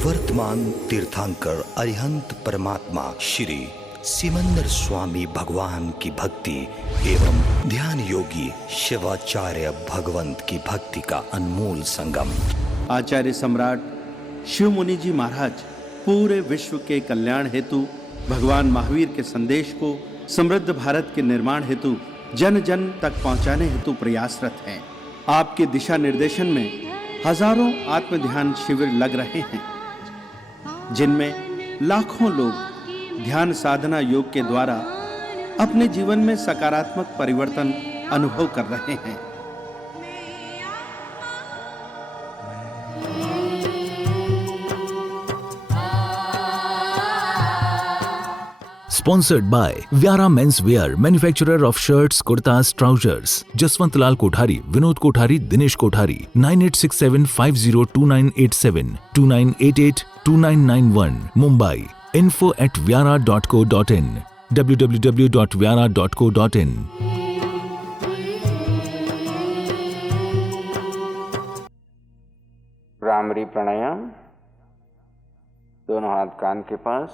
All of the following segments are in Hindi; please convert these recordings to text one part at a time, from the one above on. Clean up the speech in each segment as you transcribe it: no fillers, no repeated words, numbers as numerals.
वर्तमान तीर्थंकर अरिहंत परमात्मा श्री सिमंदर स्वामी भगवान की भक्ति एवं ध्यान योगी शिवाचार्य भगवंत की भक्ति का अनमोल संगम। आचार्य सम्राट शिव मुनि जी महाराज पूरे विश्व के कल्याण हेतु भगवान महावीर के संदेश को समृद्ध भारत के निर्माण हेतु जन जन तक पहुंचाने हेतु प्रयासरत हैं। आपके दिशा निर्देशन में हजारों आत्म ध्यान शिविर लग रहे हैं, जिनमें लाखों लोग ध्यान साधना योग के द्वारा अपने जीवन में सकारात्मक परिवर्तन अनुभव कर रहे हैं। Sponsored by Vyara Men's Wear, manufacturer of shirts, kurtas, trousers. Jaswant Lal Kothari, Vinod Kothari, Dinesh Kothari. 9867502987, 29882991, Mumbai. info@vyara.co.in, www.vyara.co.in. Bhramari प्राणायाम। दोनों हाथ कान के पास।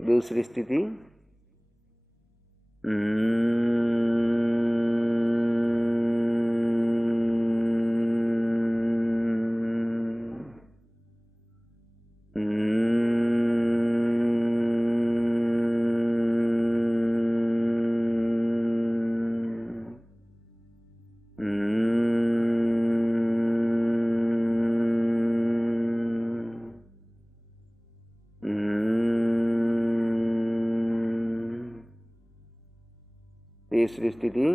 दूसरी स्थिति। तीसरी स्थिति।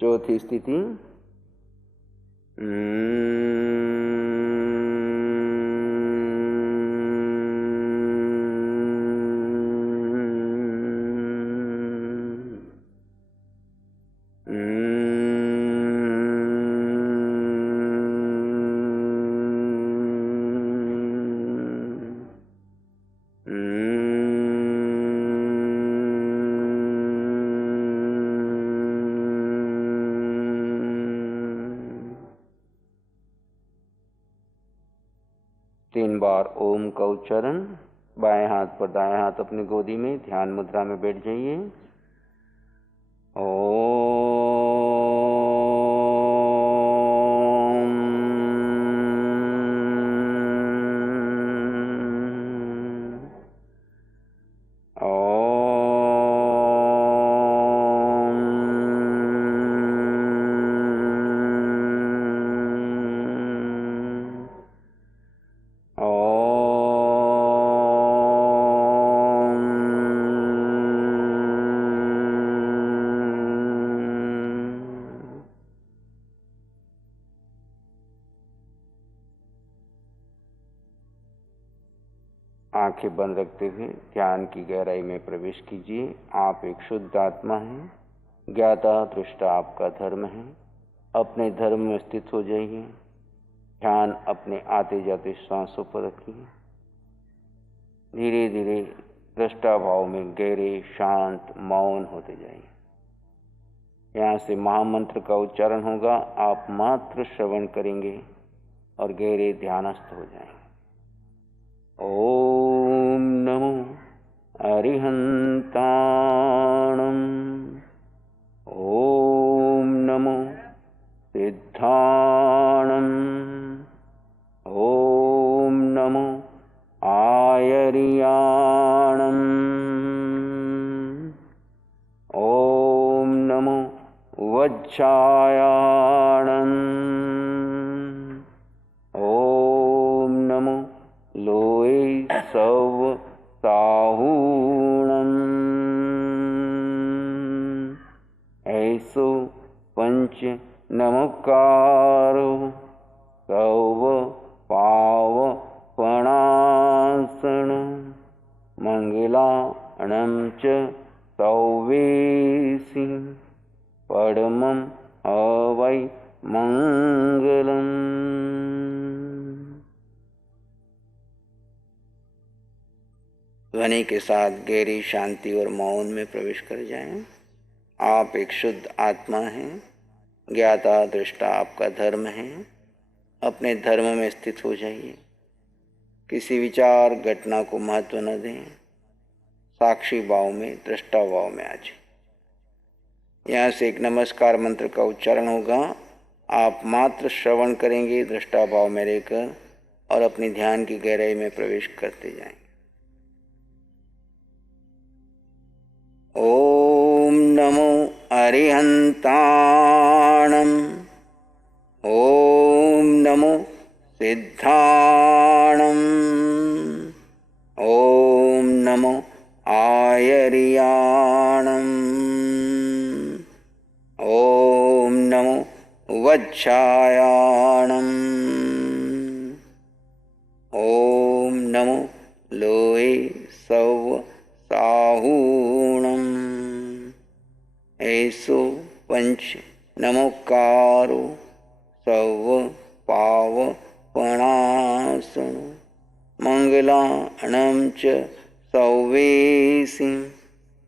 चौथी स्थिति। तीन बार ओम का उच्चारण। बाएं हाथ पर दाएं हाथ अपनी गोदी में ध्यान मुद्रा में बैठ जाइए। आंखें बंद रखते हुए ध्यान की गहराई में प्रवेश कीजिए। आप एक शुद्ध आत्मा हैं। ज्ञाता दृष्टा आपका धर्म है। अपने धर्म में स्थित हो जाइए। ध्यान अपने आते जाते सांसों पर रखिए। धीरे धीरे दृष्टा भाव में गहरे शांत मौन होते जाइए। यहाँ से महामंत्र का उच्चारण होगा। आप मात्र श्रवण करेंगे और गहरे ध्यानस्थ हो जाएंगे। ओम नमो अरिहंताणं। ओम ॐ नमो लोये सव साहूणम् ऐसो पंच नमकारो सव पाव पणासन मंगलाणं च सौवेसि परमं हवै मंगलम्। ध्वनि के साथ गहरी शांति और मौन में प्रवेश कर जाएं। आप एक शुद्ध आत्मा हैं, ज्ञाता दृष्टा आपका धर्म है। अपने धर्म में स्थित हो जाइए। किसी विचार घटना को महत्व न दें। साक्षी भाव में, दृष्टा भाव में आ जाए। यहाँ से एक नमस्कार मंत्र का उच्चारण होगा। आप मात्र श्रवण करेंगे दृष्टा भाव में रहकर और अपनी ध्यान की गहराई में प्रवेश करते जाएंगे। ओम नमो अरिहंताणं। ओम नमो सिद्धाणं। ओम नमो आयर्याणं। ओम नमो वज्रायाणं। ओम नमो लोहे सव साहूणम् ऐसो पंच नमोकारो सव पाव पणासन मंगलाणं च सौवेसि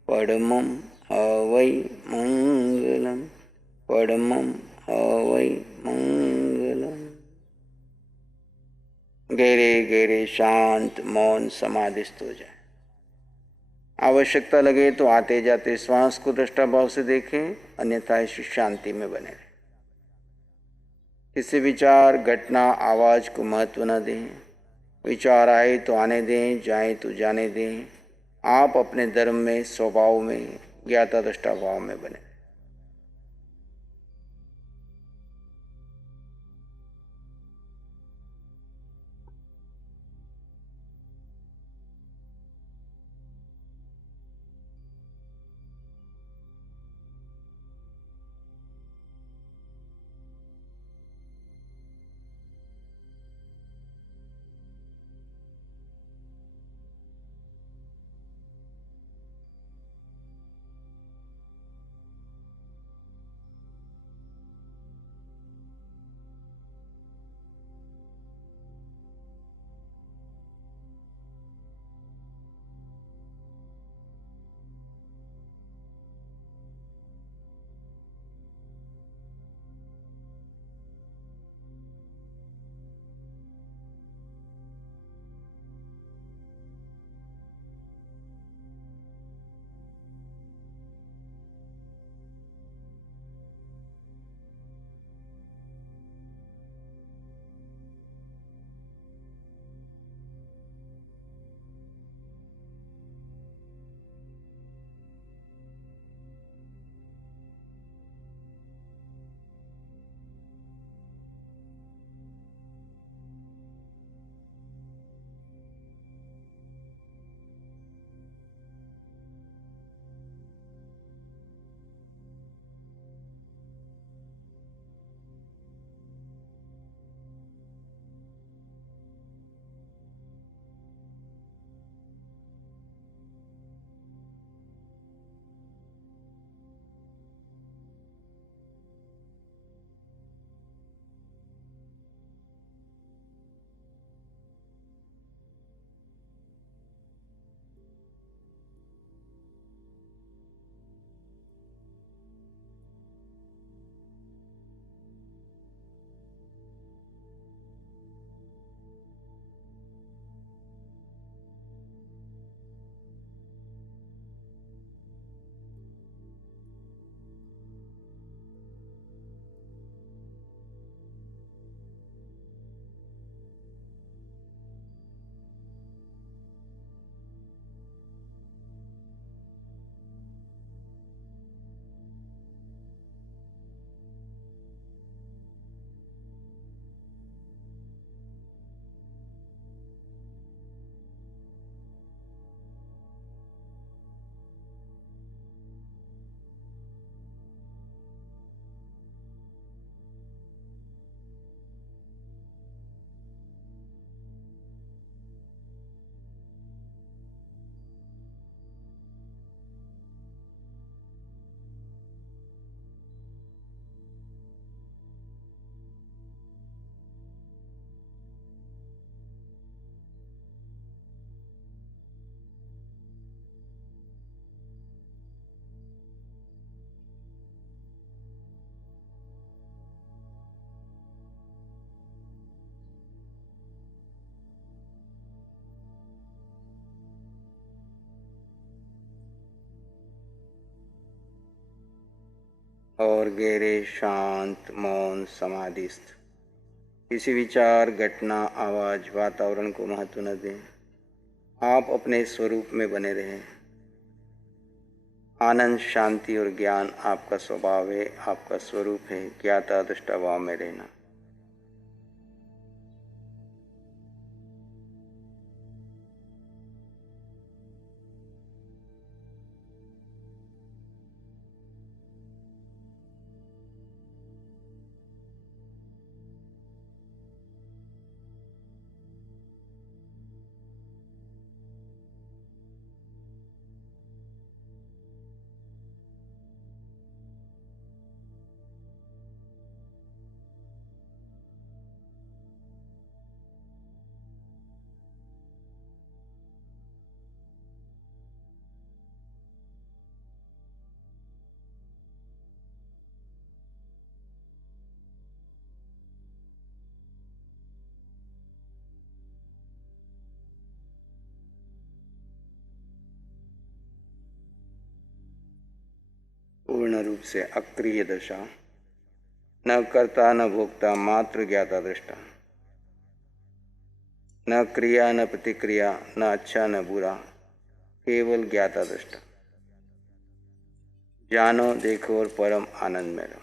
परमं हवै मंगलम्। परमं हवै मंगलम्। गहरे गहरे शांत मौन समाधिस्थ हो जाए। आवश्यकता लगे तो आते जाते श्वास को दृष्टा भाव से देखें, अन्यथा इस शांति में बने रहें। किसी विचार घटना आवाज को महत्व न दें। विचार आए तो आने दें, जाए तो जाने दें। आप अपने धर्म में, स्वभाव में, ज्ञाता दृष्टा भाव में बने। और गहरे शांत मौन समाधिस्थ। किसी विचार, घटना, आवाज़, वातावरण को महत्व न दें। आप अपने स्वरूप में बने रहें। आनंद, शांति और ज्ञान आपका स्वभाव है, आपका स्वरूप है। ज्ञाता दृष्टा भाव में रहना। पूर्ण रूप से अक्रिय दशा, न कर्ता न भोक्ता, मात्र ज्ञाता दृष्टा। न क्रिया न प्रतिक्रिया, न अच्छा न बुरा, केवल ज्ञाता दृष्टा। जानो, देखो और परम आनंद में रहो।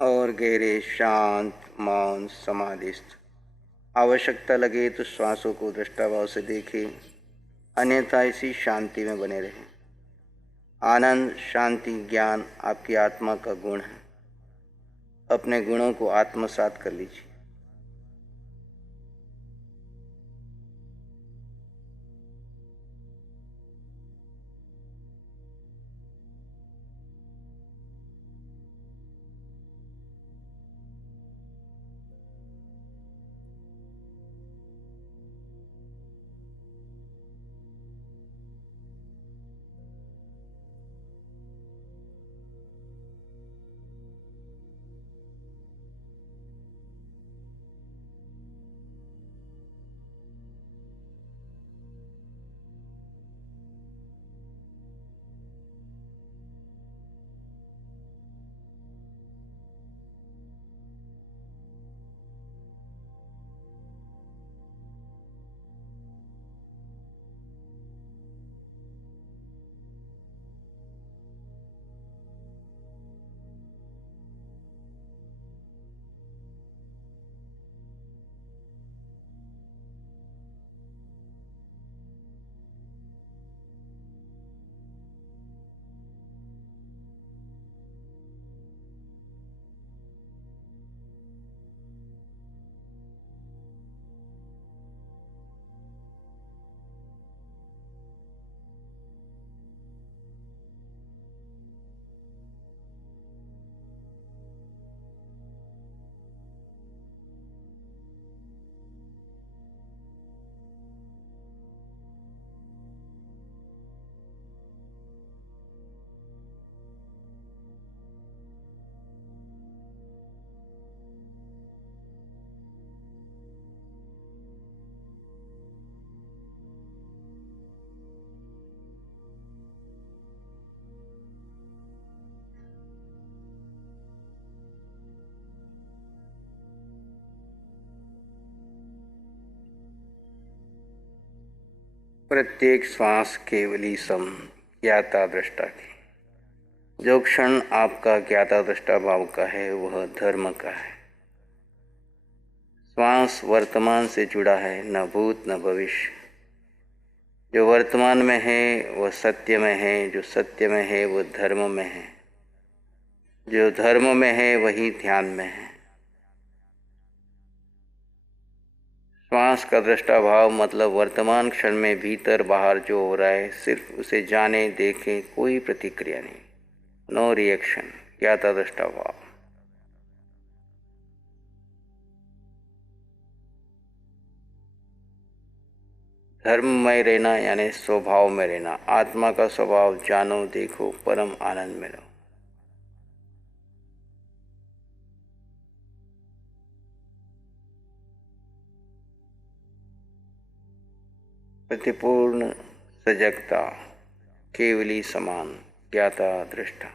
और गहरे शांत मौन समाधिस्थ। आवश्यकता लगे तो श्वासों को दृष्टाभाव से देखें, अन्यथा इसी शांति में बने रहें। आनंद, शांति, ज्ञान आपकी आत्मा का गुण है। अपने गुणों को आत्मसात कर लीजिए। प्रत्येक श्वास केवली सम ज्ञाता दृष्टा की। जो क्षण आपका ज्ञाता दृष्टा भाव का है वह धर्म का है। श्वास वर्तमान से जुड़ा है, न भूत न भविष्य। जो वर्तमान में है वह सत्य में है, जो सत्य में है वह धर्म में है, जो धर्म में है वही ध्यान में है। श्वास का दृष्टा भाव मतलब वर्तमान क्षण में भीतर बाहर जो हो रहा है सिर्फ उसे जाने, देखें, कोई प्रतिक्रिया नहीं, नो रिएक्शन, ज्ञाता दृष्टा भाव। धर्म में रहना यानी स्वभाव में रहना। आत्मा का स्वभाव जानो, देखो, परम आनंद में रहो। प्रतिपूर्ण सजगता, केवली समान, ज्ञाता दृष्टा।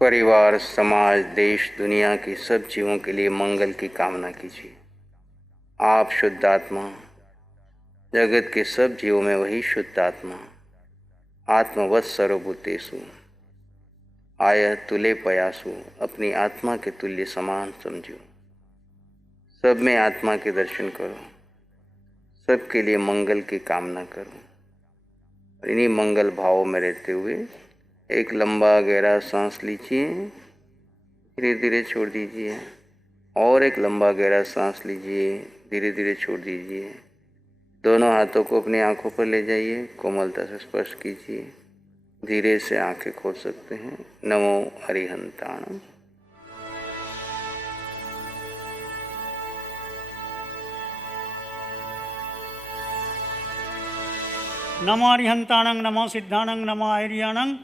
परिवार, समाज, देश, दुनिया की सब जीवों के लिए मंगल की कामना कीजिए। आप शुद्ध आत्मा, जगत के सब जीवों में वही शुद्ध आत्मा, आत्मवत् सर्वभूतेषु आय तुले पयासु, अपनी आत्मा के तुल्य समान समझो। सब में आत्मा के दर्शन करो, सबके लिए मंगल की कामना करो। इन्हीं मंगल भावों में रहते हुए एक लंबा गहरा सांस लीजिए, धीरे धीरे छोड़ दीजिए। और एक लंबा गहरा सांस लीजिए, धीरे धीरे छोड़ दीजिए। दोनों हाथों को अपनी आंखों पर ले जाइए, कोमलता से स्पर्श कीजिए। धीरे से आंखें खोल सकते हैं। नमो अरिहंताणं। नमो अरिहंताणं, नमो सिद्धाणं, नमो आर्याणं,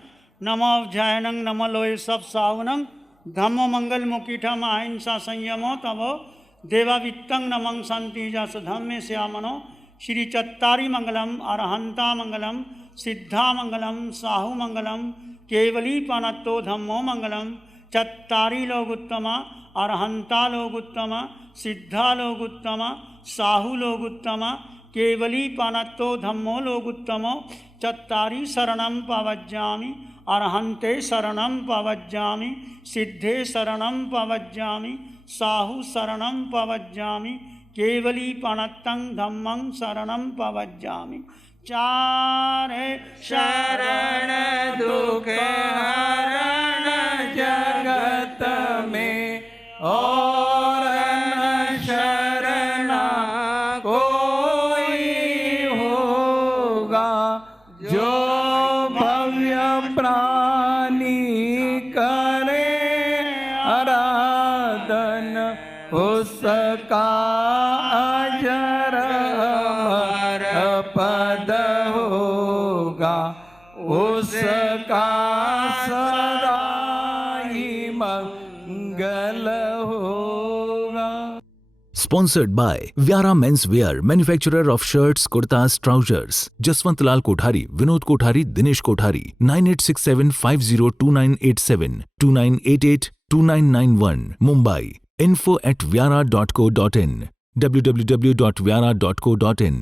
नमो अव्यायणं, नमो लोये सब सावनं, धम्मो मंगल मुकीठम अहिंसा संयमो तवो देवावित्तं नमं शांति जस धम्मे श्यामनो। श्री चत्तारी मंगलम, अरहंता मंगलम, सिद्धा मंगलम, साहु मंगलम, केवली पानत्तो धम्मो मंगलम। चत्तारी लोग उत्तम, अरहंता लोग उत्तम, सिद्धा लोग उत्तम, साहु लोग उत्तम, केवली पानत्तो धम्मो लोग उत्तमो। चत्तारी शरणं पवज्जामि, अरहंते शरणं पवज्जामि, सिद्धे शरणं पवज्जामि, साहु शरणं पवज्जामि, केवली पानत्तं धम्मं शरणं पवज्जामि। चारे शरण दुख हरण जगत में, और न शरणा कोई होगा। जो भव्य प्राणी करे आराधन, उसका अजर अमर पद होगा, उसका सदा ही मंगल होगा। Sponsored by Vyara Men's Wear, manufacturer of shirts, kurtas, trousers. Jaswant Lal Kothari, Vinod Kothari, Dinesh Kothari. 9867502987, 29882991, Mumbai. info@vyara.co.in, www.vyara.co.in.